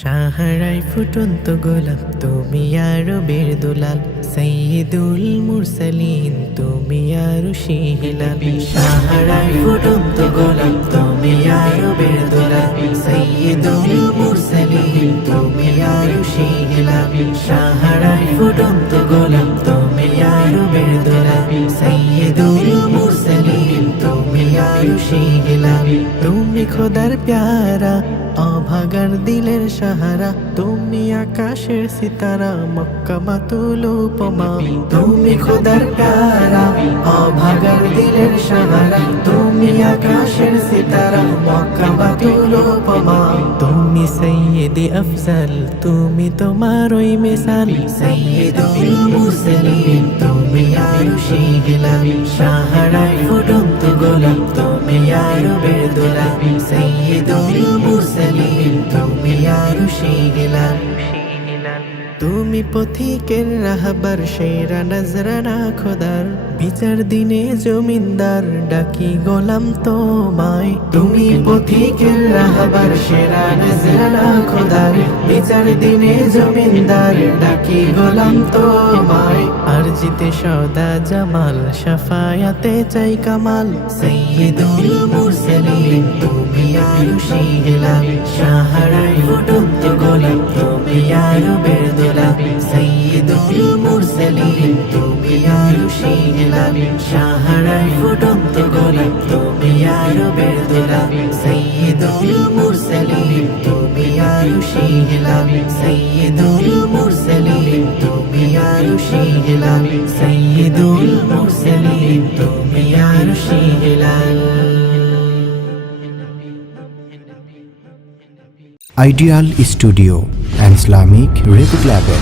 সাহারাই ফুটন্ত গোলাপ তুমি আরবের দুলাল, সাইয়্যিদুল মুরসালিন তুমি আরশি হিলাল। সাহারাই ফুটন্ত গোলাপ তুমি আরবের দুলাল, সাইয়্যিদুল মুরসালিন তুমি আরশি হিলাল। সাহারাই ফুটন্ত গোলাপ তুমি আরবের দুলাল, সাইয়্যিদুল মুরসালিন তুমি আরশি হিলাল। তুমি খোদার প্যারা অভাগার দিলের সাহারা, তুমি আকাশের সিতারা মক্কা বাতুল উপমা। তুমি খোদার প্যারা অভাগার দিলের সাহারা, তুমি আকাশের সিতারা মক্কা বাতুল উপমা। তুমি সাইয়্যিদে আফজাল তুমি তোমার ওই মিসাল, সাইয়্যিদুল মুরসালিন তুমি আরশি হিলাল। সাহারাই ফুটন্ত গোলাপ তুমি আরবের দুলাল, সাইয়্যিদুল মুরসালিন তুমি আরশি হিলাল। তুমি পথিকের রাহবার সেরা নজরানা খোদার, বিচার দিনে জমিনদার ডাকি গোলাম তোমায়। তুমি পথিকের রাহবার সেরা নজরানা খোদার, বিচার দিনে জমিনদার ডাকি গোলাম তোমায়। আরজিতে সদা জামাল শাফায়াতে চাই কামাল, সাইয়্যিদুল মুরসালিন তুমি আরশি হিলাল। সাহারাই ফুটন্ত গোলাপ তুমি আরবের দুলাল, সাইয়্যিদুল মুরসালিন তুমি আরশি হিলাল। সাহারাই ফুটন্ত গোলাপ তুমি আরবের দুলাল, সাইয়্যিদুল মুরসালিন তুমি আরশি হিলাল। সাইয়্যিদুল মুরসালিন তুমি আরশি হিলাল, সাইয়্যিদুল মুরসালিন তুমি আরশি Hilal. Ideal Studio and Islamic Record Label.